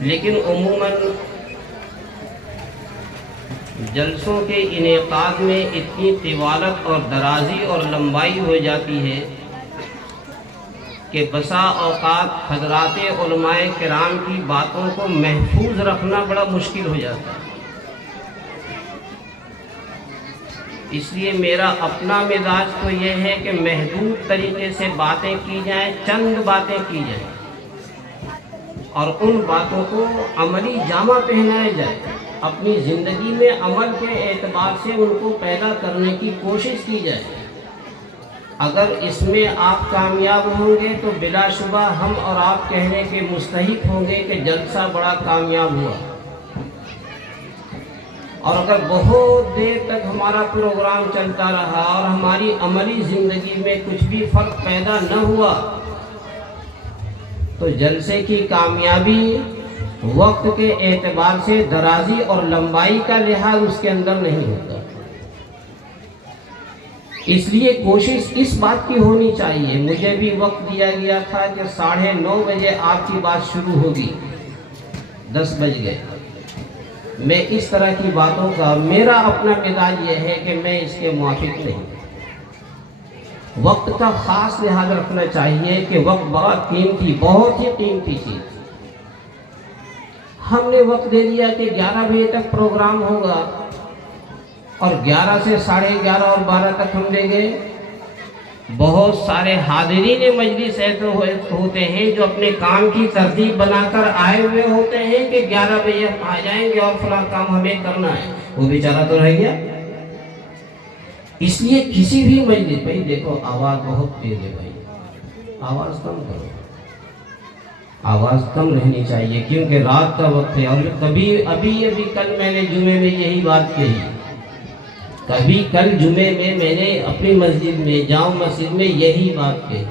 لیکن عموماً جلسوں کے انعقاد میں اتنی طوالت اور درازی اور لمبائی ہو جاتی ہے کہ بسا اوقات حضرات علماء کرام کی باتوں کو محفوظ رکھنا بڑا مشکل ہو جاتا ہے۔ اس لیے میرا اپنا مزاج تو یہ ہے کہ محدود طریقے سے باتیں کی جائیں، چند باتیں کی جائیں اور ان باتوں کو عملی جامہ پہنایا جائے، اپنی زندگی میں عمل کے اعتبار سے ان کو پیدا کرنے کی کوشش کی جائے۔ اگر اس میں آپ کامیاب ہوں گے تو بلا شبہ ہم اور آپ کہنے کے مستحق ہوں گے کہ جلسہ بڑا کامیاب ہوا، اور اگر بہت دیر تک ہمارا پروگرام چلتا رہا اور ہماری عملی زندگی میں کچھ بھی فرق پیدا نہ ہوا تو جلسے کی کامیابی وقت کے اعتبار سے درازی اور لمبائی کا لحاظ اس کے اندر نہیں ہوتا۔ اس لیے کوشش اس بات کی ہونی چاہیے، مجھے بھی وقت دیا گیا تھا کہ 9:30 بجے آپ کی بات شروع ہوگی، 10 بج گئے۔ میں اس طرح کی باتوں کا میرا اپنا مزاج یہ ہے کہ میں اس کے موافق نہیں۔ وقت کا خاص لحاظ رکھنا چاہیے کہ وقت بہت قیمتی، بہت ہی قیمتی چیز۔ ہم نے وقت دے دیا کہ 11 بجے تک پروگرام ہوگا اور 11 سے 11:30 اور 12 تک ہم لے گئے۔ بہت سارے حاضرین مجلس ایسے ہوتے ہیں جو اپنے کام کی ترتیب بنا کر آئے ہوئے ہوتے ہیں کہ 11 بجے ہم آ جائیں گے اور فلاں کام ہمیں کرنا ہے، وہ بیچارہ تو رہ گیا۔ اس لیے کسی بھی مجلس، بھائی دیکھو آواز بہت تیز ہے، بھائی آواز کم کرو، آواز کم رہنی چاہیے کیونکہ رات کا وقت ہے۔ اور ابھی کل میں نے جمعے میں یہی بات کہی، کل جمعے میں نے اپنی مسجد میں، جامع مسجد میں یہی بات کہی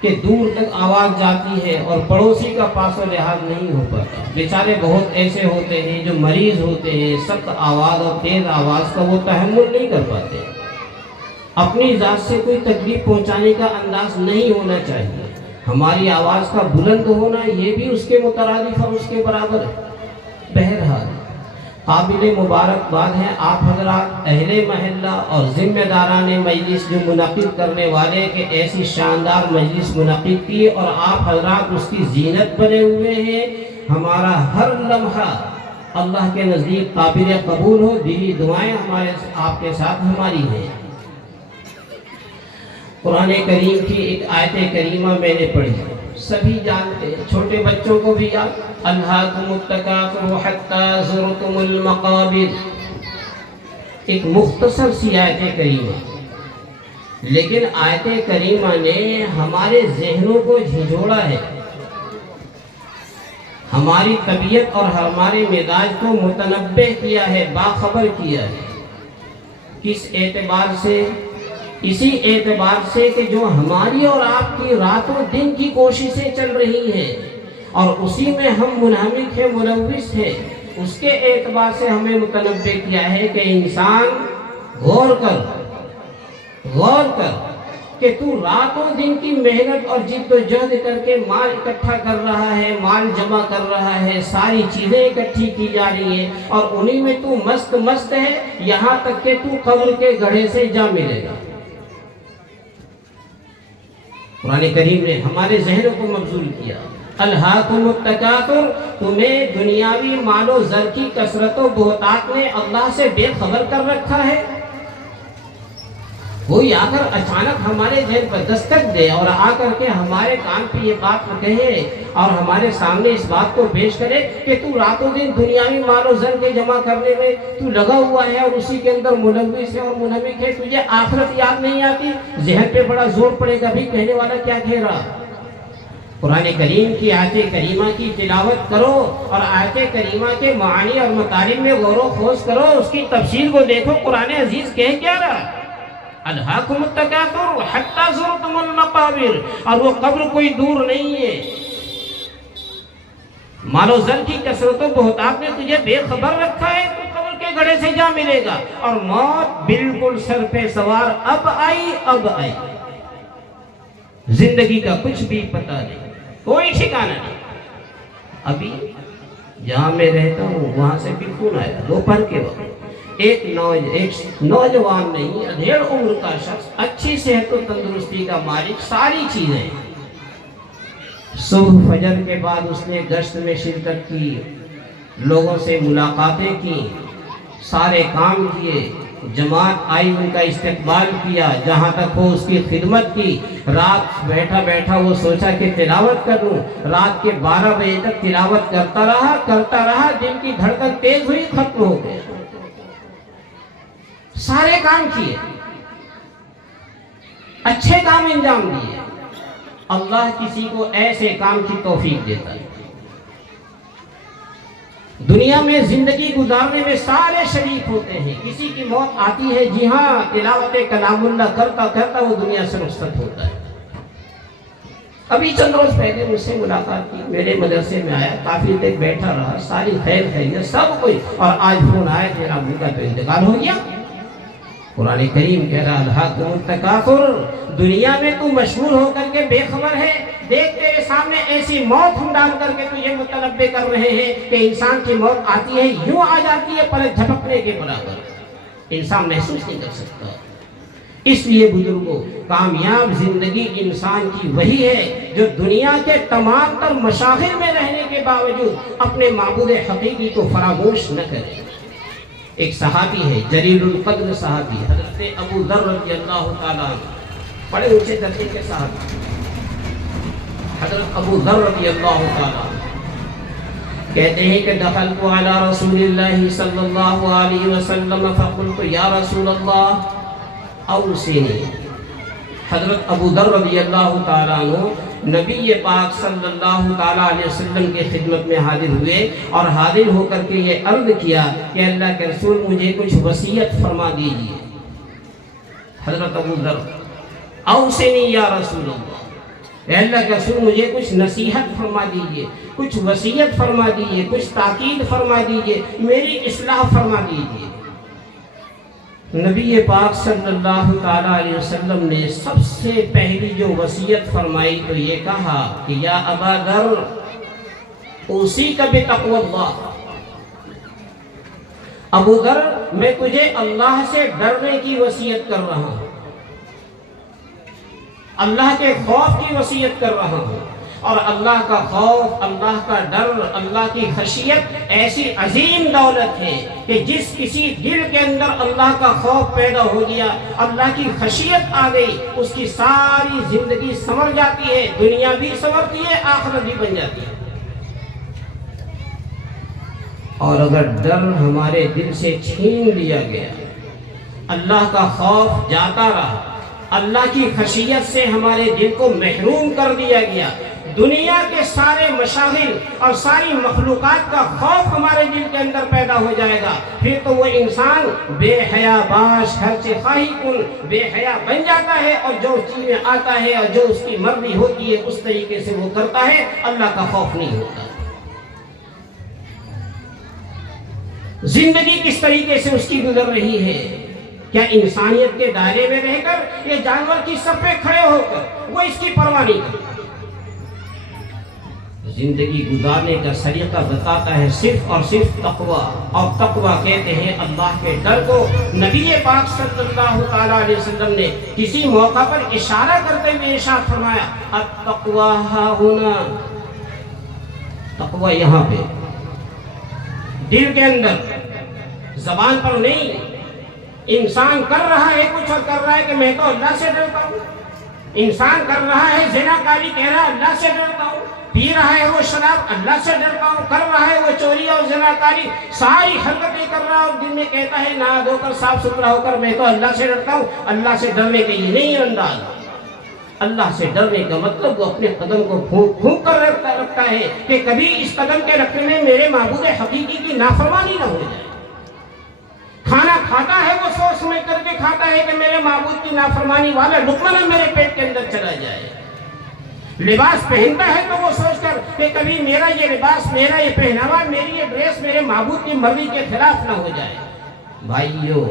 کہ دور تک آواز جاتی ہے اور پڑوسی کا پاس و لحاظ نہیں ہو پاتا۔ بیچارے بہت ایسے ہوتے ہیں جو مریض ہوتے ہیں، سخت آواز اور تیز آواز کا وہ تحمل نہیں کر پاتے۔ اپنی ذات سے کوئی تکلیف پہنچانے کا انداز نہیں ہونا چاہیے۔ ہماری آواز کا بلند ہونا یہ بھی اس کے مترادف اور اس کے برابر ہے۔ بہرحال قابل مبارکباد ہیں آپ حضرات، اہل محلہ اور ذمہ داران مجلس جو منعقد کرنے والے کہ ایسی شاندار مجلس منعقد کی اور آپ حضرات اس کی زینت بنے ہوئے ہیں۔ ہمارا ہر لمحہ اللہ کے نزدیک قابل قبول ہو، دلی دعائیں ہمارے آپ کے ساتھ ہماری ہیں۔ قرآن کریم کی ایک آیت کریمہ میں نے پڑھی، سبھی جانتے ہیں، چھوٹے بچوں کو بھی یاد، الہاکم التکاثر حتی زرتم المقابر، ایک مختصر سی آیت کریمہ، لیکن آیت کریمہ نے ہمارے ذہنوں کو جھنجھوڑا ہے، ہماری طبیعت اور ہمارے مزاج کو متنبہ کیا ہے، باخبر کیا ہے۔ کس اعتبار سے؟ اسی اعتبار سے کہ جو ہماری اور آپ کی رات و دن کی کوششیں چل رہی ہیں اور اسی میں ہم منہمک ہیں، ملوث ہیں، اس کے اعتبار سے ہمیں متنبہ کیا ہے کہ انسان غور کر کہ تو رات و دن کی محنت اور جد و جہد کر کے مال اکٹھا کر رہا ہے، مال جمع کر رہا ہے، ساری چیزیں اکٹھی کی جا رہی ہیں اور انہی میں تو مست ہے، یہاں تک کہ تو قبر کے گڑھے سے جا ملے گا۔ قرآن کریم نے ہمارے ذہنوں کو مبذول کیا، الہاکم التکاثر، تمہیں دنیاوی مال و زر کی کثرت و بہتات نے اللہ سے بے خبر کر رکھا ہے۔ کوئی آ کر اچانک ہمارے ذہن پر دستک دے اور آ کر کے ہمارے کان پہ یہ بات کہے اور ہمارے سامنے اس بات کو پیش کرے کہ تو رات و دن دنیاوی مال و زر کے جمع کرنے میں تو لگا ہوا ہے اور اسی کے اندر ملوث ہے اور منہمک ہے، تجھے آخرت یاد نہیں آتی، ذہن پہ بڑا زور پڑے گا، بھی کہنے والا کیا کہہ رہا۔ قرآن کریم کی آیت کریمہ کی تلاوت کرو اور آیت کریمہ کے معانی اور مطالب میں غور و خوض کرو، اس کی تفسیر کو دیکھو، قرآن عزیز کہہ کیا رہا، الہاکم التکاثر حتی زرتم المقابر، اور وہ قبر کوئی دور نہیں ہے۔ مال و زر کی کثرت و بہتات نے تجھے بے خبر رکھا ہے، تو قبر کے گڑھے سے جا ملے گا، اور موت بالکل سر پہ سوار اب آئی، زندگی کا کچھ بھی پتہ نہیں، کوئی ٹھکانہ نہیں۔ ابھی جہاں میں رہتا ہوں وہاں سے بھی فون آیا دوپہر کے وقت، ایک نوجوان نہیں، ادھیڑ عمر کا شخص، اچھی صحت و تندرستی کا مالک، ساری چیزیں، صبح فجر کے بعد اس نے گشت میں شرکت کی، لوگوں سے ملاقاتیں کی، سارے کام کیے، جماعت آئی ان کا استقبال کیا، جہاں تک ہو اس کی خدمت کی، رات بیٹھا بیٹھا وہ سوچا کہ تلاوت کروں، رات کے 12 بجے تک تلاوت کرتا رہا، دل کی دھڑکن تیز ہوئی، ختم ہو گئے، سارے کام کیے، اچھے کام انجام دیے۔ اللہ کسی کو ایسے کام کی توفیق دیتا ہے۔ دنیا میں زندگی گزارنے میں سارے شریک ہوتے ہیں، کسی کی موت آتی ہے، جی ہاں، تلاوت کلام اللہ کرتا کرتا وہ دنیا سے رخصت ہوتا ہے۔ ابھی چند روز پہلے مجھ سے ملاقات کی، میرے مدرسے میں آیا، کافی دیر بیٹھا رہا، ساری خیر خیریت سب کوئی، اور آج فون آیا کہ ابو کا تو انتقال ہو گیا۔ قرآن کریم کہہ رہا الہاکم التکاثر، دنیا میں تو مشغول ہو کر کے بے خبر ہے، دیکھ تیرے سامنے ایسی موت ہم ڈال کر کے تو یہ متنبع کر رہے ہیں کہ انسان کی موت آتی ہے، یوں آ جاتی ہے پلک جھپکنے کے برابر، انسان محسوس نہیں کر سکتا۔ اس لیے بزرگوں، کامیاب زندگی انسان کی وہی ہے جو دنیا کے تمام تر مشاغل میں رہنے کے باوجود اپنے معبود حقیقی کو فراموش نہ کرے۔ ایک صحابی ہے، جلیل القدر صحابی، حضرت ابو ذر رضی اللہ تعالیٰ عنہ، بڑے اونچے درجے کے صحابی، حضرت ابو ذر رضی اللہ تعالیٰ عنہ کہتے ہیں کہ دخلت علی رسول اللہ صلی اللہ علیہ وسلم فقلت یا رسول اللہ اوصنی۔ حضرت ابو ذر رضی اللہ تعالیٰ عنہ نبی پاک صلی اللہ تعالیٰ علیہ وسلم کے خدمت میں حاضر ہوئے اور حاضر ہو کر کے یہ عرض کیا کہ اللہ کے رسول مجھے کچھ وصیت فرما دیجیے۔ حضرت ابو ذر اوصنی یا رسول اللہ، اے اللہ کے رسول مجھے کچھ نصیحت فرما دیجیے، کچھ وصیت فرما دیجیے، کچھ تاکید فرما دیجیے، میری اصلاح فرما دیجیے۔ نبی پاک صلی اللہ تعالیٰ علیہ وسلم نے سب سے پہلی جو وصیت فرمائی تو یہ کہا کہ یا ابا ذر اوصیک بتقوی اللہ، ابو ذر میں تجھے اللہ سے ڈرنے کی وصیت کر رہا ہوں، اللہ کے خوف کی وصیت کر رہا ہوں، اور اللہ کا خوف، اللہ کا ڈر، اللہ کی خشیت ایسی عظیم دولت ہے کہ جس کسی دل کے اندر اللہ کا خوف پیدا ہو گیا، اللہ کی خشیت آ گئی، اس کی ساری زندگی سنور جاتی ہے، دنیا بھی سنورتی ہے، آخرت بھی بن جاتی ہے۔ اور اگر ڈر ہمارے دل سے چھین لیا گیا، اللہ کا خوف جاتا رہا، اللہ کی خشیت سے ہمارے دل کو محروم کر دیا گیا، دنیا کے سارے مشاغل اور ساری مخلوقات کا خوف ہمارے دل کے اندر پیدا ہو جائے گا، پھر تو وہ انسان بے حیا باش، خرچ خواہی کن، بے حیا بن جاتا ہے، اور جو چیز میں آتا ہے اور جو اس کی مرضی ہوتی ہے اس طریقے سے وہ کرتا ہے، اللہ کا خوف نہیں ہوتا۔ زندگی کس طریقے سے اس کی گزر رہی ہے؟ کیا انسانیت کے دائرے میں رہ کر یہ جانور کی صف پہ کھڑے ہو کر وہ اس کی پرواہ نہیں کرتا؟ زندگی گزارنے کا طریقہ بتاتا ہے صرف اور صرف تقوی، اور تقوی کہتے ہیں اللہ کے ڈر کو۔ نبی پاک صلی اللہ تعالیٰ علیہ وسلم نے کسی موقع پر اشارہ کرتے ہوئے ارشاد فرمایا التقوی ہا ہونا، تقوی یہاں پہ، دل کے اندر، زبان پر نہیں۔ انسان کر رہا ہے کچھ اور کر رہا ہے کہ میں تو اللہ سے ڈرتا ہوں، انسان کر رہا ہے زنا کاری، کہہ رہا ہے اللہ سے ڈرتا ہوں، پی رہا ہے وہ شراب، اللہ سے ڈرتا ہوں، کر رہا ہے وہ چوری اور زنا کاری، ساری حرکتیں کر رہا اور دن میں کہتا ہے نہا دھو کر صاف ستھرا ہو کر میں تو اللہ سے ڈرتا ہوں۔ اللہ سے ڈرنے کے یہ نہیں انداز۔ اللہ سے ڈرنے کا مطلب وہ اپنے قدم کو پھونک پھونک کر رکھتا ہے کہ کبھی اس قدم کے رکھنے میں میرے معبود حقیقی کی نافرمانی نہ ہو جائے۔ کھانا کھاتا ہے وہ سوچ سمجھ کر کے کھاتا ہے کہ میرے معبود کی نافرمانی والا لقمہ نہ میرے پیٹ کے اندر چلا جائے۔ لباس پہنتا ہے تو وہ سوچ کر کہ کبھی میرا یہ لباس، میرا یہ پہناوا، میری یہ ڈریس میرے معبود کی مرضی کے خلاف نہ ہو جائے۔ بھائیو،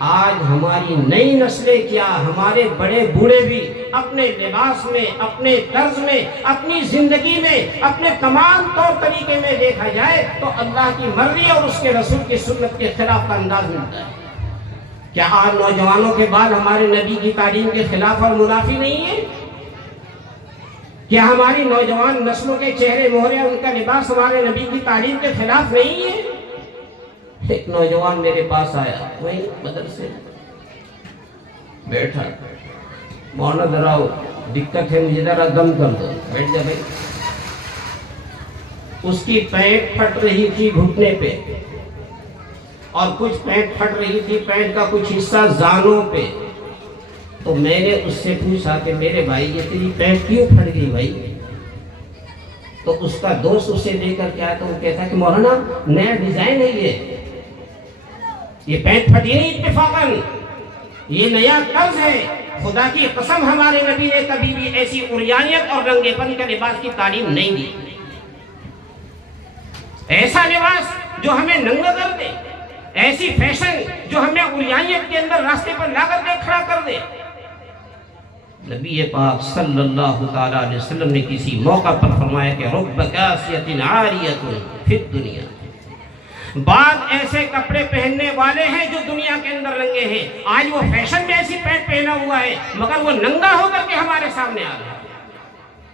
آج ہماری نئی نسلیں کیا، ہمارے بڑے بوڑھے بھی اپنے لباس میں، اپنے طرز میں، اپنی زندگی میں، اپنے تمام طور طریقے میں دیکھا جائے تو اللہ کی مرضی اور اس کے رسول کی سنت کے خلاف کا انداز ملتا ہے۔ کیا آج نوجوانوں کے بعد ہمارے نبی کی تعلیم کے خلاف اور منافی نہیں ہے؟ کیا ہماری نوجوان نسلوں کے چہرے مہرے، ان کا لباس ہمارے نبی کی تعلیم کے خلاف نہیں ہے؟ ایک نوجوان میرے پاس آیا، وہیں مدرسے بیٹھا، مولانا ذرا دقت ہے، مجھے ذرا دم کر دو۔ بیٹھ جا بھائی۔ اس کی پینٹ پھٹ رہی تھی گھٹنے پہ، اور کچھ پینٹ پھٹ رہی تھی پینٹ کا کچھ حصہ زانوں پہ۔ تو میں نے اس سے پوچھا کہ میرے بھائی یہ تیری پینٹ کیوں پھٹ گئی بھائی؟ تو اس کا دوست اسے لے کر کے آیا تو وہ کہتا کہ مولانا نیا ڈیزائن ہے، یہ پینٹ پھٹی نہیں اتفاقاً، یہ نیا طرز ہے۔ خدا کی قسم ہمارے نبی نے کبھی بھی ایسی عریانیت اور رنگے پن کے لباس کی تعلیم نہیں دی۔ ایسا لباس جو ہمیں ننگا کر دے، ایسی فیشن جو ہمیں عریانیت کے اندر راستے پر لا کر کے کھڑا کر دے۔ نبی پاک صلی اللہ تعالیٰ علیہ وسلم نے کسی موقع پر فرمایا کہ رب کاسیۃ عاریۃ فی الدنیا، بعض ایسے کپڑے پہننے والے ہیں جو دنیا کے اندر ننگے ہیں۔ آج وہ فیشن میں ایسی پینٹ پہنا ہوا ہے مگر وہ ننگا ہو کر کے ہمارے سامنے آ رہا ہے۔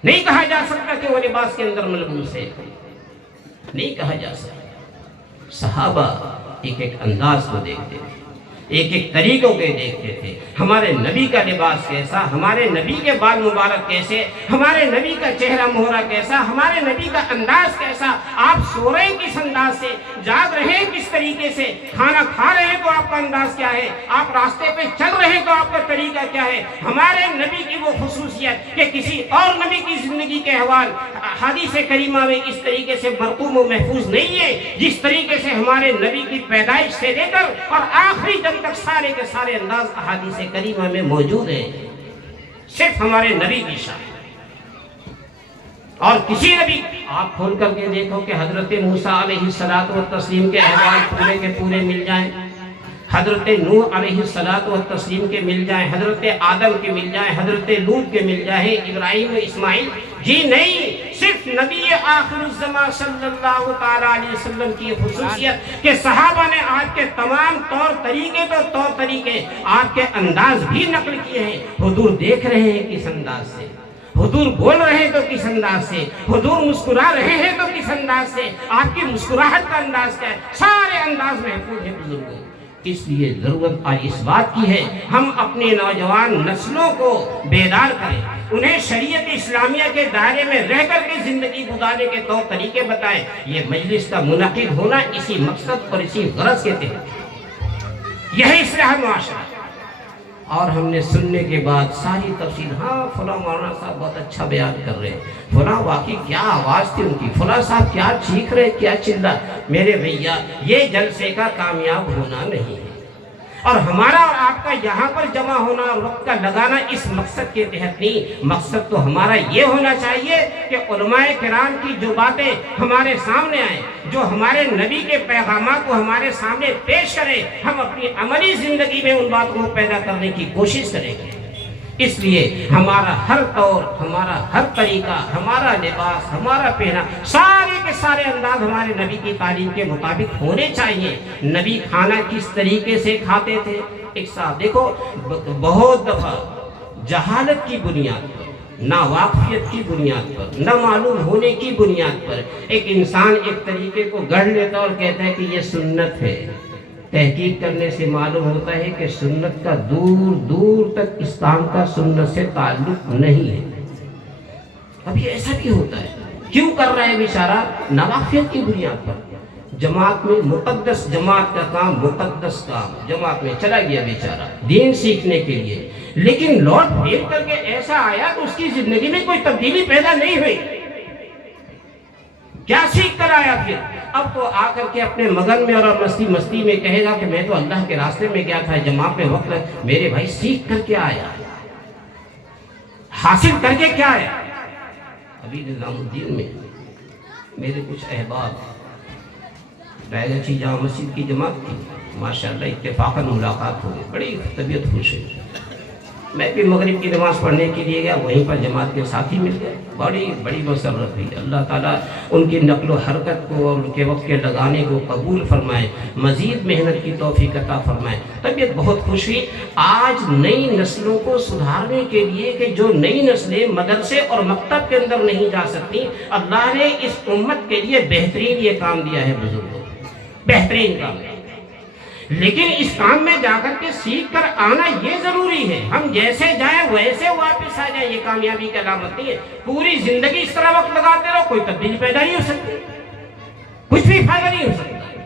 نہیں کہا جا سکتا کہ وہ لباس کے اندر ملبوس ہے، نہیں کہا جا سکتا۔ صحابہ ایک ایک انداز کو دیکھتے تھے، ایک ایک طریقوں کے دیکھتے تھے۔ ہمارے نبی کا لباس کیسا، ہمارے نبی کے بال مبارک کیسے، ہمارے نبی کا چہرہ مہرہ کیسا، ہمارے نبی کا انداز کیسا، آپ سو رہے ہیں کس انداز سے، جاگ رہے ہیں کس طریقے سے، کھانا کھا رہے ہیں تو آپ کا انداز کیا ہے، آپ راستے پہ چل رہے ہیں تو آپ کا طریقہ کیا ہے۔ ہمارے نبی کی وہ خصوصیت کہ کسی اور نبی کی زندگی کے احوال حدیث کریمہ میں اس طریقے سے مرقوم و محفوظ نہیں ہے جس طریقے سے ہمارے نبی کی پیدائش سے لے کر اور آخری دن تک سارے کے سارے انداز احادیث کریمہ میں موجود ہیں۔ صرف ہمارے نبی کی شان، اور کسی نبی آپ کھول کر کے دیکھو کہ حضرت موسیٰ علیہ السلام کے احوال پورے کے پورے مل جائیں، حضرت نوح علیہ السلام کے مل جائیں، حضرت آدم کے مل جائیں، حضرت لوط کے مل جائیں، ابراہیم و اسماعیل، جی نہیں، صرف نبی آخر الزمان صلی اللہ تعالیٰ علیہ وسلم کی خصوصیت کہ صحابہ نے آپ کے تمام طور طریقے آپ کے انداز بھی نقل کیے ہیں۔ حضور دیکھ رہے ہیں کس انداز سے، حضور بول رہے ہیں تو کس انداز سے، حضور مسکرا رہے ہیں تو کس انداز سے، آپ کی مسکراہٹ کا انداز کیا ہے، سارے انداز محفوظ ہیں بزرگوں۔ اس لیے ضرورت آج اس بات کی ہے ہم اپنے نوجوان نسلوں کو بیدار کریں، انہیں شریعت اسلامیہ کے دائرے میں رہ کر کے زندگی گزارنے کے طور طریقے بتائیں۔ یہ مجلس کا منعقد ہونا اسی مقصد اور اسی غرض کے تحت، یہی اصلاح معاشرہ۔ اور ہم نے سننے کے بعد ساری تفصیل، ہاں فلاں مولانا صاحب بہت اچھا بیان کر رہے ہیں، فلاں واقعی کیا آواز تھی ان کی، فلاں صاحب کیا چیخ رہے، کیا چلا۔ میرے بھیا یہ جلسے کا کامیاب ہونا نہیں ہے، اور ہمارا اور آپ کا یہاں پر جمع ہونا اور وقت کا لگانا اس مقصد کے تحت نہیں۔ مقصد تو ہمارا یہ ہونا چاہیے کہ علماء کرام کی جو باتیں ہمارے سامنے آئیں، جو ہمارے نبی کے پیغامات کو ہمارے سامنے پیش کریں، ہم اپنی عملی زندگی میں ان باتوں کو پیدا کرنے کی کوشش کریں گے۔ اس لیے ہمارا ہر طور، ہمارا ہر طریقہ، ہمارا لباس، ہمارا پہنا، سارے کے سارے انداز ہمارے نبی کی تعلیم کے مطابق ہونے چاہیے۔ نبی کھانا کس طریقے سے کھاتے تھے؟ ایک صاحب دیکھو، بہت دفعہ جہالت کی بنیاد پر، ناواقفیت کی بنیاد پر، نہ معلوم ہونے کی بنیاد پر ایک انسان ایک طریقے کو گڑھ لیتا اور کہتا ہے کہ یہ سنت ہے۔ تحقیق کرنے سے معلوم ہوتا ہے کہ سنت کا دور دور تک اسلام کا سنت سے تعلق نہیں ہے۔ اب یہ ایسا بھی ہوتا ہے، کیوں کر رہا ہے بیچارہ؟ نواقفیت کی بنیاد پر۔ جماعت میں مقدس، جماعت کا کام مقدس کام، جماعت میں چلا گیا بیچارہ دین سیکھنے کے لیے، لیکن لوٹ پھیر کر کے ایسا آیا تو اس کی زندگی میں کوئی تبدیلی پیدا نہیں ہوئی۔ کیا سیکھ کر آیا پھر؟ اب تو آ کر کے اپنے مگن میں اور مستی میں کہے گا کہ میں تو اللہ کے راستے میں گیا تھا، جماعت میں وقت، میرے بھائی سیکھ کر کے آیا، حاصل کر کے کیا آیا؟ ابھی نظام الدین میں میرے کچھ احباب ڈائریکٹری جامع مسجد کی جماعت کی، ماشاءاللہ اتفاقاً ملاقات ہو گئی، بڑی طبیعت خوش ہے۔ میں بھی مغرب کی نماز پڑھنے کے لیے گیا، وہیں پر جماعت کے ساتھی مل گئے، بڑی بڑی مسرت ہوئی۔ اللہ تعالیٰ ان کی نقل و حرکت کو اور ان کے وقت کے لگانے کو قبول فرمائے، مزید محنت کی توفیق عطا فرمائے۔ طبیعت بہت خوش ہوئی۔ آج نئی نسلوں کو سدھارنے کے لیے کہ جو نئی نسلیں مدرسے اور مکتب کے اندر نہیں جا سکتی، اللہ نے اس امت کے لیے بہترین یہ کام دیا ہے بزرگوں، بہترین کام۔ لیکن اس کام میں جا کر کے سیکھ کر آنا یہ ضروری ہے، ہم جیسے جائیں ویسے واپس آ جائیں یہ کامیابی کی علامت نہیں ہے۔ پوری زندگی اس طرح وقت لگاتے رہو، کوئی تبدیلی پیدا نہیں ہو سکتی، کچھ بھی فائدہ نہیں ہو سکتا۔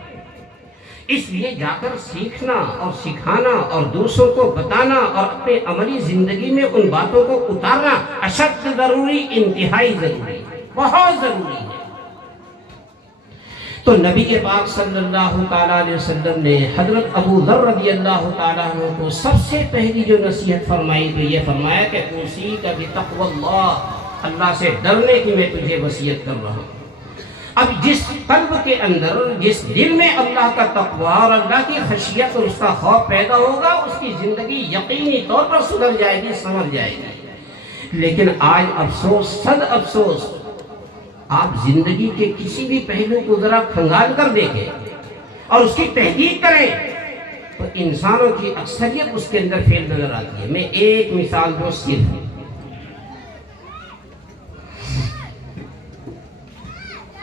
اس لیے جا کر سیکھنا اور سکھانا اور دوسروں کو بتانا اور اپنے عملی زندگی میں ان باتوں کو اتارنا اشد ضروری، انتہائی ضروری، بہت ضروری ہے۔ تو نبی پاک صلی اللہ تعالیٰ علیہ وسلم نے حضرت ابو ذر رضی اللہ تعالیٰ عنہ کو سب سے پہلی جو نصیحت فرمائی تو یہ فرمایا کہ اوصیک بتقوی اللہ، اللہ سے ڈرنے کی میں تجھے وصیت کر رہا ہوں۔ اب جس قلب کے اندر، جس دل میں اللہ کا تقوی اور اللہ کی خشیت اور اس کا خوف پیدا ہوگا، اس کی زندگی یقینی طور پر سدھر جائے گی، سنور جائے گی۔ لیکن آج افسوس، صد افسوس، آپ زندگی کے کسی بھی پہلو کو ذرا کھنگال کر دیکھیں اور اس کی تحقیق کریں تو انسانوں کی اکثریت اس کے اندر فیل نظر آتی ہے۔ میں ایک مثال دوں، صرف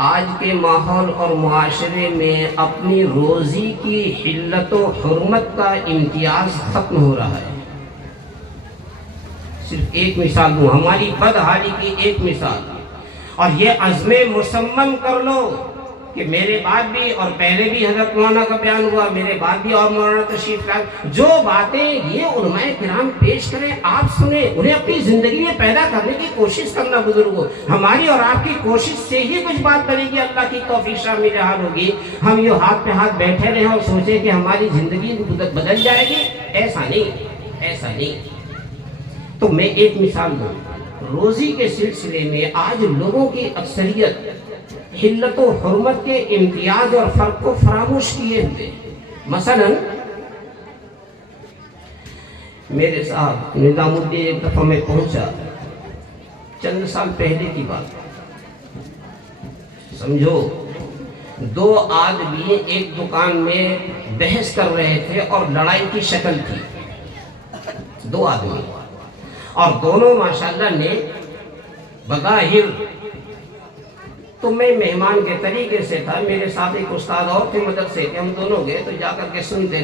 آج کے ماحول اور معاشرے میں اپنی روزی کی حلت و حرمت کا امتیاز ختم ہو رہا ہے۔ صرف ایک مثال دوں، ہماری بدحالی کی ایک مثال، اور یہ عزم مصمم کر لو کہ میرے بعد بھی اور پہلے بھی حضرت مولانا کا بیان ہوا، میرے بعد بھی اور مولانا تشریف لائے، جو باتیں یہ علماء کرام پیش کریں آپ سنیں، انہیں اپنی زندگی میں پیدا کرنے کی کوشش کرنا بزرگوں۔ ہماری اور آپ کی کوشش سے ہی کچھ بات بنے گی، اللہ کی توفیق شامل حال ہوگی۔ ہم یہ ہاتھ پہ ہاتھ بیٹھے رہیں اور سوچیں کہ ہماری زندگی بدل جائے گی، ایسا نہیں، ایسا نہیں۔ تو میں ایک مثال دوں، روزی کے سلسلے میں آج لوگوں کی اکثریت حلت و حرمت کے امتیاز اور فرق کو فراموش کیے ہوئے۔ مثلا میرے صاحب نظام الدین ایک دفعہ میں پہنچا، چند سال پہلے کی بات، سمجھو دو آدمی ایک دکان میں بحث کر رہے تھے اور لڑائی کی شکل تھی، دو آدمی، اور دونوں ماشاءاللہ نے بظاہر، تو میں مہمان کے طریقے سے تھا، میرے ساتھ ایک استاد اور تھے مدرسے کے، ہم دونوں گئے تو جا کر کے سنتے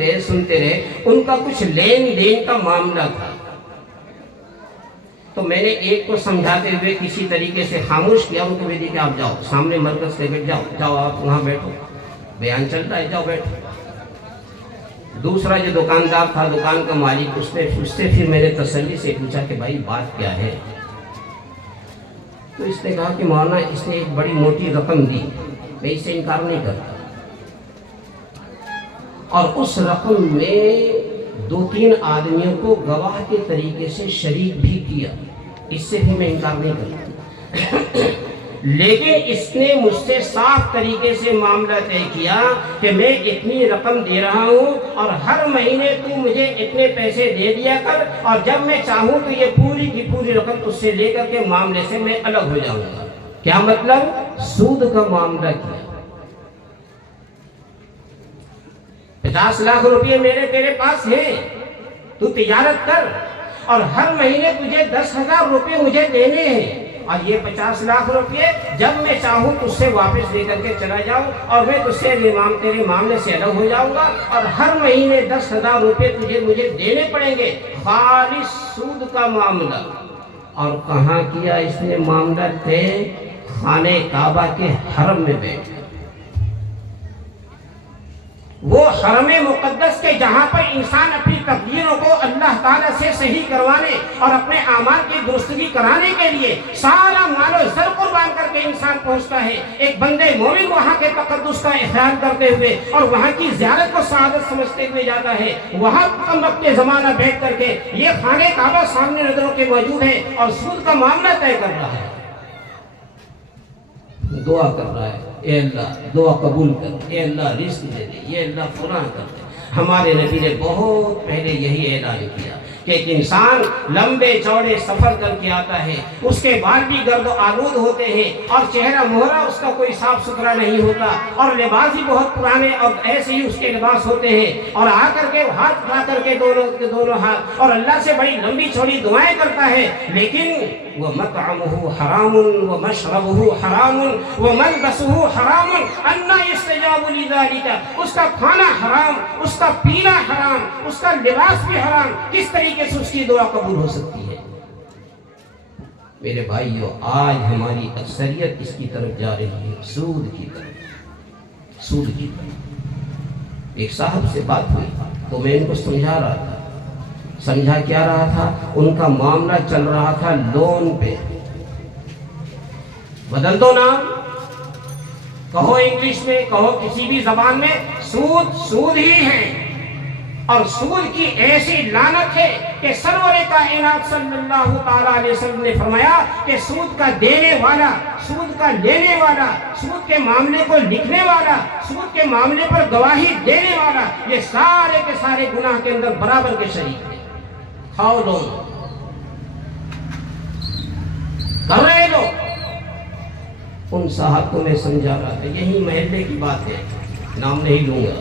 رہے، ان کا کچھ لین دین کا معاملہ تھا۔ تو میں نے ایک کو سمجھاتے ہوئے کسی طریقے سے خاموش کیا، ان کو بھی کہ آپ جاؤ سامنے مرکز سے بیٹھ جاؤ آپ وہاں بیٹھو، بیان چل رہا ہے، جاؤ بیٹھو۔ دوسرا جو دکاندار تھا، دکان کا مالک، اس سے پھر میں نے تسلی سے پوچھا کہ بھائی بات کیا ہے؟ تو اس نے کہا کہ مولانا اس نے ایک بڑی موٹی رقم دی، میں اس سے انکار نہیں کرتا، اور اس رقم میں دو تین آدمیوں کو گواہ کے طریقے سے شریک بھی کیا، اس سے بھی میں انکار نہیں کرتا، لیکن اس نے مجھ سے صاف طریقے سے معاملہ طے کیا کہ میں اتنی رقم دے رہا ہوں اور ہر مہینے تو مجھے اتنے پیسے دے دیا کر، اور جب میں چاہوں تو یہ پوری کی پوری رقم اس سے لے کر کے معاملے سے میں الگ ہو جاؤں گا۔ کیا مطلب؟ سود کا معاملہ کیا، 50 لاکھ روپے میرے تیرے پاس ہیں، تو تجارت کر اور ہر مہینے تجھے 10,000 روپے مجھے دینے ہیں، اور یہ 50 لاکھ روپے جب میں چاہوں تو اس سے واپس لے کر کے چلا جاؤں، اور میں تجھ سے تیرے معاملے سے الگ ہو جاؤں گا، اور ہر مہینے 10,000 روپے مجھے دینے پڑیں گے، خالص سود کا معاملہ۔ اور کہاں کیا اس نے معاملہ طے؟ خانہ کعبہ کے حرم میں بیٹھ، وہ حرم مقدس کے جہاں پر انسان اپنی تقدیروں کو اللہ تعالیٰ سے صحیح کروانے اور اپنے اعمال کی درستگی کرانے کے لیے سارا مال و زر قربان کر کے انسان پہنچتا ہے، ایک بندے مومن وہاں کے تقدس کا احترام کرتے ہوئے اور وہاں کی زیارت کو سعادت سمجھتے ہوئے جاتا ہے، وہاں کم وقت کے زمانہ بیٹھ کر کے یہ خانہ کعبہ سامنے نظروں کے موجود ہے اور سود کا معاملہ طے کر رہا ہے، دعا کر رہا ہے، اے اللہ دعا قبول کر، اے اللہ رزق دے دے، یہ اللہ فلاں کر دے۔ ہمارے نبی نے بہت پہلے یہی اعلان کیا کہ ایک انسان لمبے چوڑے سفر کر کے آتا ہے، اس کے بال بھی گرد و آلود ہوتے ہیں اور چہرہ مہرہ اس کا کوئی صاف ستھرا نہیں ہوتا اور لباس بھی بہت پرانے اور ایسے ہی اس کے لباس ہوتے ہیں، اور آ کر کے ہاتھ اٹھا کر کے دونوں ہاتھ اور اللہ سے بڑی لمبی چوڑی دعائیں کرتا ہے، لیکن وَمَطْعَمُهُ حَرَامٌ وَمَشْرَبُهُ حَرَامٌ وَمَلْبَسُهُ حَرَامٌ أَنَّىٰ يُسْتَجَابُ لِذَٰلِكَ، اس کا کھانا حرام، اس کا پینا حرام، اس کا لباس بھی حرام، کس طریقے سے اس کی دعا قبول ہو سکتی ہے؟ میرے بھائیو، آج ہماری اکثریت اس کی طرف جا رہی ہے، سود کی طرف، سود کی طرف۔ ایک صاحب سے بات ہوئی تو میں ان کو سمجھا رہا تھا، سمجھا کیا رہا تھا، ان کا معاملہ چل رہا تھا لون پہ۔ بدل دو نام، کہو انگلش میں، کہو کسی بھی زبان میں، سود سود ہی ہے، اور سود کی ایسی لعنت ہے کہ سرور کائنات صلی اللہ تعالیٰ علیہ وسلم نے فرمایا کہ سود کا دینے والا، سود کا لینے والا، سود کے معاملے کو لکھنے والا، سود کے معاملے پر گواہی دینے والا، یہ سارے کے سارے گناہ کے اندر برابر کے شریک ہیں۔ کھاؤ لون، کر رہے لوگ۔ ان صاحب کو میں سمجھا رہا تھا، یہی محلے کی بات ہے، نام نہیں لوں گا،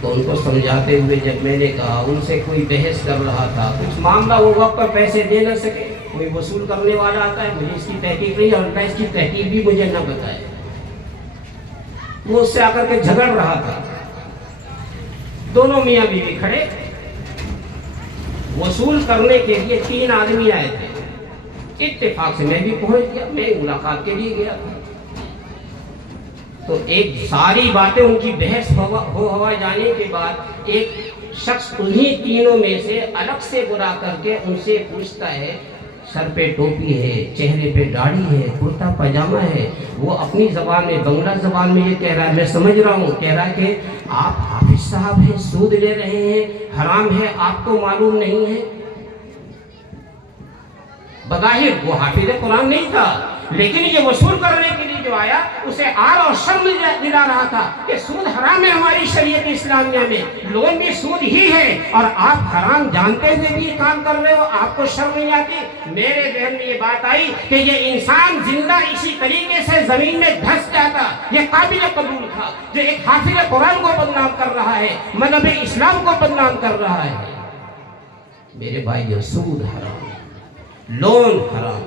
تو ان کو سمجھاتے ہوئے جب میں نے کہا، ان سے کوئی بحث کر رہا تھا، کچھ معاملہ وہ وقت پر پیسے دے نہ سکے، کوئی وصول کرنے والا آتا ہے، مجھے اس کی تحقیق نہیں، اور اس کی تحقیق بھی مجھے نہ بتائے، وہ اس سے آ کر کے جھگڑ رہا تھا، دونوں میاں بیوی کھڑے، وصول کرنے کے لیے 3 آدمی آئے تھے، اتفاق سے میں بھی پہنچ گیا، میں ملاقات کے لیے گیا تھا، تو ایک ساری باتیں ان کی بحث ہوا جانے کے بعد ایک شخص انہی تینوں میں سے الگ سے بلا کر کے ان سے پوچھتا ہے، سر پہ ٹوپی ہے، چہرے پہ داڑھی ہے، کرتا پاجامہ ہے، وہ اپنی زبان میں، بنگلہ زبان میں یہ کہہ رہا ہے، میں سمجھ رہا ہوں، کہہ رہا ہے کہ آپ حافظ صاحب ہیں، سود لے رہے ہیں، حرام ہے، آپ کو معلوم نہیں ہے۔ بظاہر وہ حافظ قرآن نہیں تھا، لیکن یہ وصول کرنے کے لیے جو آیا، اسے آر اور شرم دلا رہا تھا کہ سود حرام ہے ہماری شریعت اسلامیہ میں، لون بھی سود ہی ہے، اور آپ حرام جانتے ہوئے بھی کام کر رہے ہو، آپ کو شرم نہیں آتی؟ میرے ذہن میں یہ بات آئی کہ یہ انسان زندہ اسی طریقے سے زمین میں دھس جاتا، یہ قابل قبول تھا، جو ایک حافظ قرآن کو بدنام کر رہا ہے، مذہب اسلام کو بدنام کر رہا ہے۔ میرے بھائی، سود حرام، لون حرام۔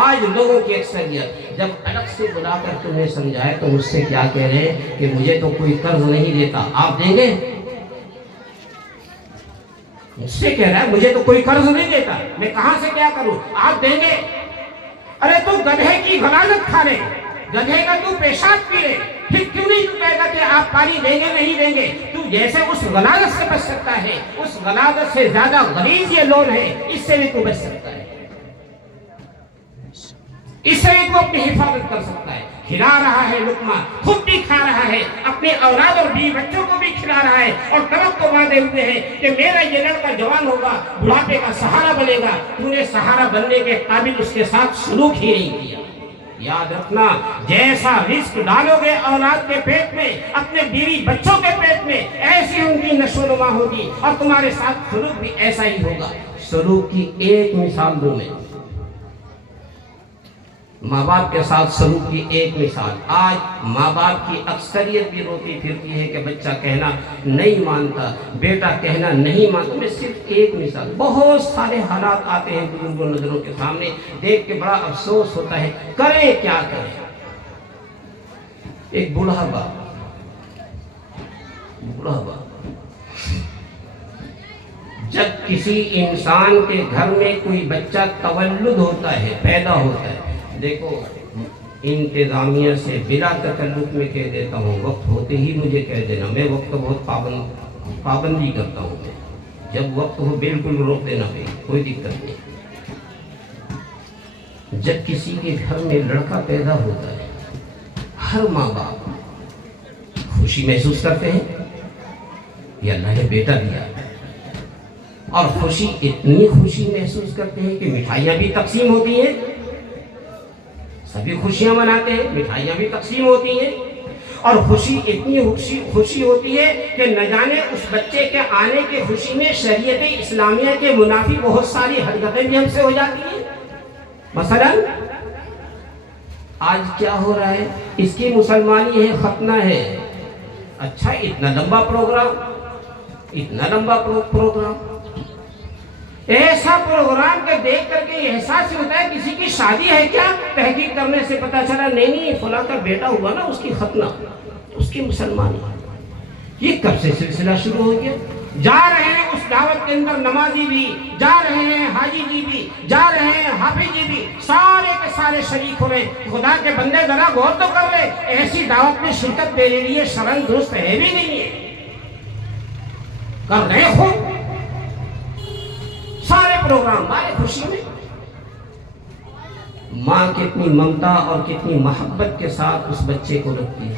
آج لوگوں کی اکثریت جب الگ سے بلا کر تمہیں سمجھائے تو مجھ سے کیا کہہ رہے ہیں کہ مجھے تو کوئی قرض نہیں دیتا، آپ دیں گے؟ مجھ سے کہہ رہا ہے مجھے تو کوئی قرض نہیں دیتا، میں کہاں سے کیا کروں، آپ دیں گے؟ ارے تو گدھے کی غلاظت کھا لے، گدھے کا تو پیشاب پی لے، پھر کیوں نہیں تو کہے گا کہ آپ پانی دیں گے نہیں دیں گے؟ تو جیسے اس غلاظت سے بچ سکتا ہے، اس غلاظت سے زیادہ غلیظ یہ لون ہے، اس سے بھی تو بچ سکتا ہے، اس سے بھی تو اپنی حفاظت کر سکتا ہے۔ کھلا رہا ہے لقمہ، خود بھی کھا رہا ہے، اپنے اولاد اور بیوی بچوں کو بھی کھلا رہا ہے، اور توقع وعدے ہوئے ہیں کہ میرا یہ لڑکا جوان ہوگا، بڑھاپے کا سہارا بنے گا۔ تو نے سہارا بننے کے قابل اس کے ساتھ سلوک ہی نہیں کیا۔ یاد رکھنا، جیسا رزق ڈالو گے اولاد کے پیٹ میں، اپنے بیوی بچوں کے پیٹ میں، ایسی ان کی نشو و نما ہوگی، اور تمہارے ساتھ سلوک بھی ایسا ہی ہوگا۔ سلوک کی ایک مثال دوں میں، ماں باپ کے ساتھ سلوک کی ایک مثال۔ آج ماں باپ کی اکثریت بھی روتی پھرتی ہے کہ بچہ کہنا نہیں مانتا، بیٹا کہنا نہیں مانتا۔ میں صرف ایک مثال، بہت سارے حالات آتے ہیں بزرگوں نظروں کے سامنے، دیکھ کے بڑا افسوس ہوتا ہے، کریں کیا کریں۔ ایک بوڑھا باپ جب کسی انسان کے گھر میں کوئی بچہ تولد ہوتا ہے، پیدا ہوتا ہے، دیکھو انتظامیہ سے بلا تکلف میں کہہ دیتا ہوں، وقت ہوتے ہی مجھے کہہ دینا، میں وقت کا بہت پابندی کرتا ہوں، میں جب وقت ہو بالکل روک دینا بھائی، کوئی دقت نہیں۔ جب کسی کے گھر میں لڑکا پیدا ہوتا ہے، ہر ماں باپ خوشی محسوس کرتے ہیں، یہ اللہ نے بیٹا دیا، اور خوشی اتنی خوشی محسوس کرتے ہیں کہ مٹھائیاں بھی تقسیم ہوتی ہیں، سبھی خوشیاں مناتے ہیں، مٹھائیاں بھی تقسیم ہوتی ہیں، اور خوشی اتنی خوشی ہوتی ہے کہ نہ جانے اس بچے کے آنے کی خوشی میں شریعت اسلامیہ کے منافی بہت ساری حرکتیں بھی ہم سے ہو جاتی ہیں۔ مثلا آج کیا ہو رہا ہے، اس کی مسلمانی ہے، ختنہ ہے، اچھا اتنا لمبا پروگرام، ایسا پروگرام کے دیکھ کر کے یہ احساس ہوتا ہے کسی کی شادی ہے کیا؟ تحقیق کرنے سے پتا چلا نہیں فلاں کا بیٹا ہوا نا، اس کی ختنہ، اس کی مسلمانی۔ یہ کب سے سلسلہ شروع ہو گیا؟ جا رہے ہیں اس دعوت کے اندر نمازی بھی، جا رہے ہیں حاجی جی بھی، جا رہے ہیں حافظ جی بھی، سارے کے سارے شریک ہو رہے۔ خدا کے بندے ذرا غور تو کر لے، ایسی دعوت میں شرکت میرے لیے شرعاً درست ہے بھی نہیں ہے، کر رہے خود سارے پروگرام بڑے خوشی میں۔ ماں کتنی ممتا اور کتنی محبت کے ساتھ اس بچے کو رکھتی ہے،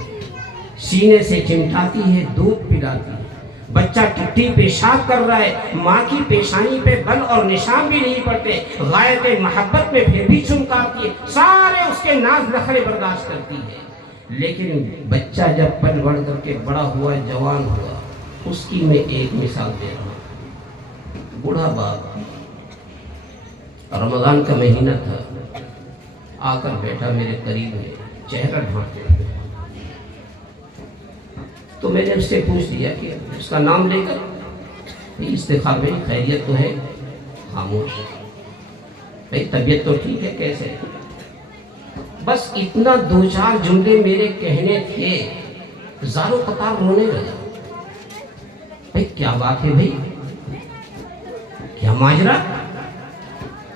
سینے سے چمٹاتی ہے، دودھ پلاتی ہے۔ بچہ ٹٹی پیشاب کر رہا ہے، ماں کی پیشانی پہ بل اور نشان بھی نہیں پڑتے، غایت محبت میں پھر بھی چمکاتی ہے، سارے اس کے ناز نخرے برداشت کرتی ہے۔ لیکن بچہ جب پل بڑھ کر کے بڑا ہوا، جوان ہوا، اس کی میں ایک مثال دے رہا ہوں۔ بوڑھا باپ، رمضان کا مہینہ تھا، آ کر بیٹھا میرے قریب میں، چہرہ ڈھانپ لیا، تو میں نے اس سے پوچھ دیا کہ اس کا نام لے کر استخار میں خیریت تو ہے؟ خاموش، بھائی طبیعت تو ٹھیک ہے، کیسے؟ بس اتنا دو چار جملے میرے کہنے تھے، زاروں قطار رونے لگا۔ بھائی کیا بات ہے بھائی، کیا ماجرا؟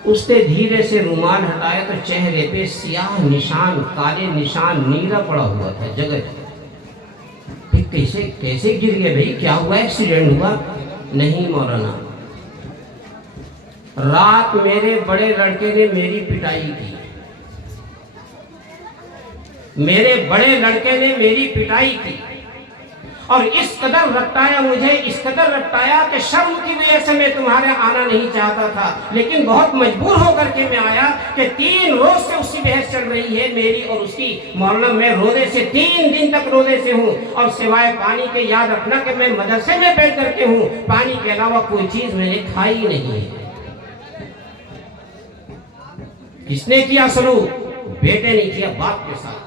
اس نے دھیرے سے رومال ہٹایا تو چہرے پہ سیاہ نشان، کالے نشان نیلا پڑا ہوا تھا جگہ جگہ۔ کیسے گر گئے بھائی، کیا ہوا، ایکسیڈنٹ ہوا؟ نہیں مولانا، رات میرے بڑے لڑکے نے میری پٹائی کی، میرے بڑے لڑکے نے میری پٹائی کی، اور اس قدر رٹایا مجھے، اس قدر رٹایا کہ شرم کی وجہ سے میں تمہارے آنا نہیں چاہتا تھا، لیکن بہت مجبور ہو کر کے میں آیا کہ 3 روز سے اس کی بحث چل رہی ہے میری اور اس کی۔ مولانا میں روزے سے 3 دن تک روزے سے ہوں، اور سوائے پانی کے یاد رکھنا کہ میں مدرسے میں بیٹھ کر کے ہوں، پانی کے علاوہ کوئی چیز میں نے کھائی نہیں ہے۔ کس نے کیا سلوک؟ بیٹے نے کیا باپ کے ساتھ۔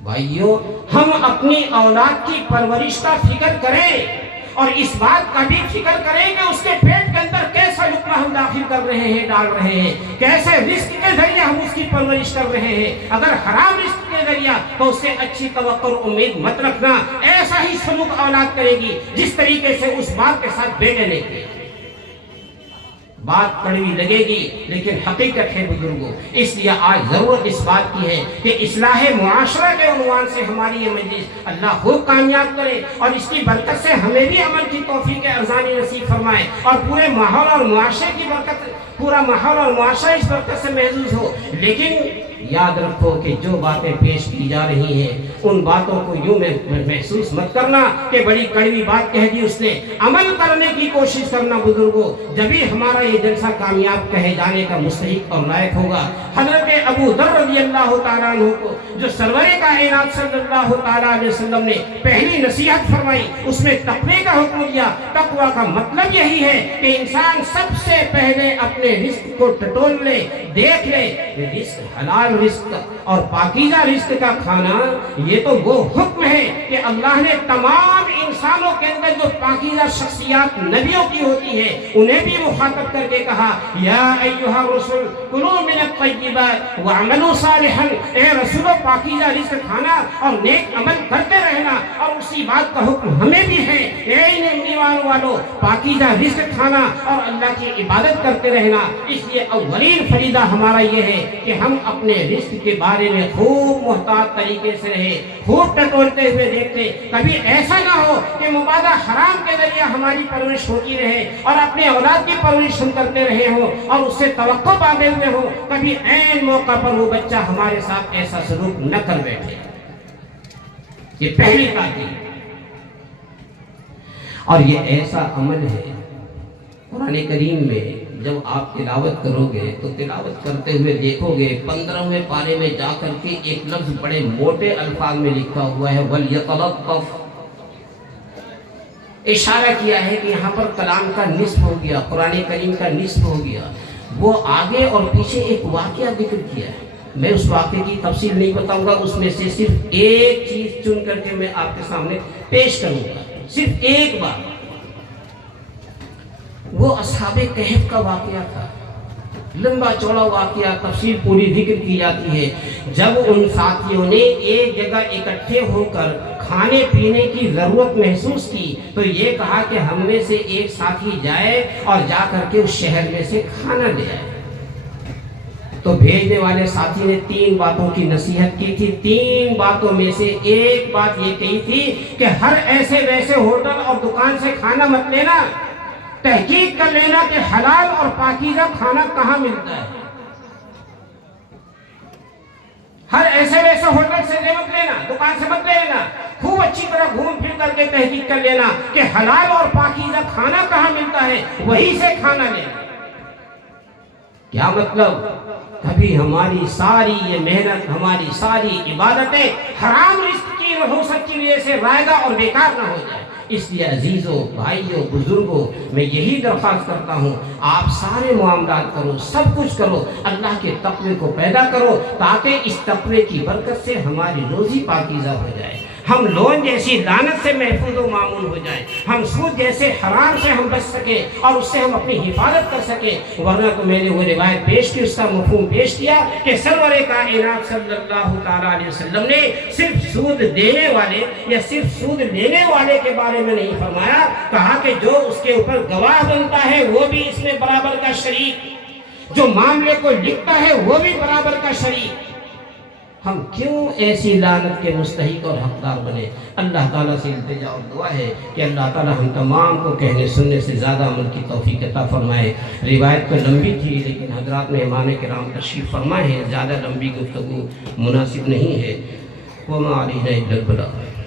بھائیو، ہم اپنی اولاد کی پرورش کا فکر کریں، اور اس بات کا بھی فکر کریں کہ اس کے پیٹ کے اندر کیسا لقمہ ہم داخل کر رہے ہیں، ڈال رہے ہیں، کیسے رزق کے ذریعے ہم اس کی پرورش کر رہے ہیں۔ اگر حرام رزق کے ذریعہ تو اس سے اچھی توقع اور امید مت رکھنا۔ ایسا ہی سلوک اولاد کرے گی جس طریقے سے اس باپ کے ساتھ بیٹے نے کیا۔ بات کڑوی لگے گی لیکن حقیقت ہے بزرگوں، اس لیے آج ضرورت اس بات کی ہے کہ اصلاح معاشرہ کے عنوان سے ہماری یہ مجلس اللہ خوب کامیاب کرے، اور اس کی برکت سے ہمیں بھی عمل کی توفیق ارزانی نصیب فرمائے، اور پورے ماحول اور معاشرے کی برکت، پورا ماحول اور معاشرہ اس برکت سے محظوظ ہو۔ لیکن یاد رکھو کہ جو باتیں پیش کی جا رہی ہیں ان باتوں کو یوں محسوس مت کرنا کہ بڑی کڑوی بات کہہ دی اس نے، عمل کرنے کی کوشش کرنا بزرگوں، جبھی ہمارا یہ جلسہ کامیاب کہے جانے کا مستحق اور لائق ہوگا۔ حضرت ابو ذر رضی اللہ تعالیٰ عنہ کو جو سرور کائنات صلی اللہ تعالیٰ علیہ وسلم نے پہلی نصیحت فرمائی، اس میں تقوی کا حکم دیا۔ تقوی کا مطلب یہی ہے کہ انسان سب سے پہلے اپنے رزق کو ٹٹول لے، دیکھ لے کہ رزق حلال رزق اور پاکیزہ رزق کا کھانا یہ تو وہ حکم ہے کہ اللہ نے تمام انسانوں کے اندر جو پاکیزہ شخصیات نبیوں کی ہوتی ہے انہیں بھی مخاطب کر کے کہا، یا ایھا الرسل کلوا من الطیبات واعملوا صالحا، اے رسولو پاکیزہ رزق کھانا اور نیک عمل کرتے رہنا، اور اسی بات کا حکم ہمیں بھی ہے، اے ایمان والو پاکیزہ رزق کھانا اور اللہ کی عبادت کرتے رہنا۔ اس لیے اولین فریضہ ہمارا یہ ہے کہ ہم اپنے رزق کے بارے میں خوب محتاط طریقے سے رہے، خوب ٹٹولتے ہوئے دیکھتے، کبھی ایسا نہ ہو کہ مبادا حرام کے ذریعے ہماری پرورش ہوتی رہے اور اپنے اولاد کی پرورش ہم کرتے رہے ہوں اور اس سے توقع باندھے ہوئے ہوں، کبھی عین موقع پر وہ بچہ ہمارے ساتھ ایسا سلوک نہ کر بیٹھے۔ یہ پہلی تاکید، اور یہ ایسا عمل ہے قرآن کریم میں جب آپ تلاوت کرو گے تو تلاوت کرتے ہوئے دیکھو گے 15ویں پارے میں جا کر کے ایک لفظ بڑے موٹے الفاظ میں لکھا ہوا ہے وَلْيَتَلَطَّفْ، اشارہ کیا ہے کہ یہاں پر کلام کا نصف ہو گیا، قرآن کریم کا نصف ہو گیا۔ وہ آگے اور پیچھے ایک واقعہ ذکر کیا ہے، میں اس واقعے کی تفصیل نہیں بتاؤں گا، اس میں سے صرف ایک چیز چن کر کے میں آپ کے سامنے پیش کروں گا، صرف ایک بات۔ وہ اصحاب کہف کا واقعہ تھا، لمبا چوڑا واقعہ، تفصیل پوری ذکر کی جاتی ہے۔ جب ان ساتھیوں نے ایک جگہ اکٹھے ہو کر کھانے پینے کی ضرورت محسوس کی تو یہ کہا کہ ہم میں سے ایک ساتھی جائے اور جا کر کے اس شہر میں سے کھانا لے آئے۔ تو بھیجنے والے ساتھی نے 3 باتوں کی نصیحت کی تھی۔ 3 باتوں میں سے ایک بات یہ کہی تھی کہ ہر ایسے ویسے ہوٹل اور دکان سے کھانا مت لینا، تحقیق کر لینا کہ حلال اور پاکیزہ کھانا کہاں ملتا ہے۔ ہر ایسے ویسے ہوٹل سے مت لینا، دکان سے مت لینا، خوب اچھی طرح گھوم پھر کر کے تحقیق کر لینا کہ حلال اور پاکیزہ کھانا کہاں ملتا ہے، وہیں سے کھانا لینا۔ کیا مطلب؟ کبھی ہماری ساری یہ محنت، ہماری ساری عبادتیں حرام رزق کی نحوست کی وجہ سے رائگاں اور بیکار نہ ہو جائے۔ اس لیے عزیزوں، بھائیوں، بزرگوں، میں یہی درخواست کرتا ہوں، آپ سارے معاملات کرو، سب کچھ کرو، اللہ کے تقوی کو پیدا کرو تاکہ اس تقوی کی برکت سے ہماری روزی پاکیزہ ہو جائے، ہم لون جیسی لعنت سے محفوظ و معمون ہو جائیں، ہم سود جیسے حرام سے ہم بچ سکیں اور اس سے ہم اپنی حفاظت کر سکیں۔ ورنہ تو میں نے وہ روایت پیش کی، اس کا مفہوم پیش کیا کہ سرور کائنات صلی اللہ تعالیٰ علیہ وسلم نے صرف سود دینے والے یا صرف سود لینے والے کے بارے میں نہیں فرمایا، کہا کہ جو اس کے اوپر گواہ بنتا ہے وہ بھی اس میں برابر کا شریک، جو معاملے کو لکھتا ہے وہ بھی برابر کا شریک۔ ہم کیوں ایسی لعنت کے مستحق اور حقدار بنے؟ اللہ تعالیٰ سے التجا اور دعا ہے کہ اللہ تعالیٰ ہم تمام کو کہنے سننے سے زیادہ عمل کی توفیق عطا فرمائے۔ روایت تو لمبی تھی لیکن حضرات مہمان کرام تشریف فرمائے ہیں، زیادہ لمبی گفتگو مناسب نہیں ہے۔ وَمَا عَلَيْنَا إِلَّا الْبَلَاغُ۔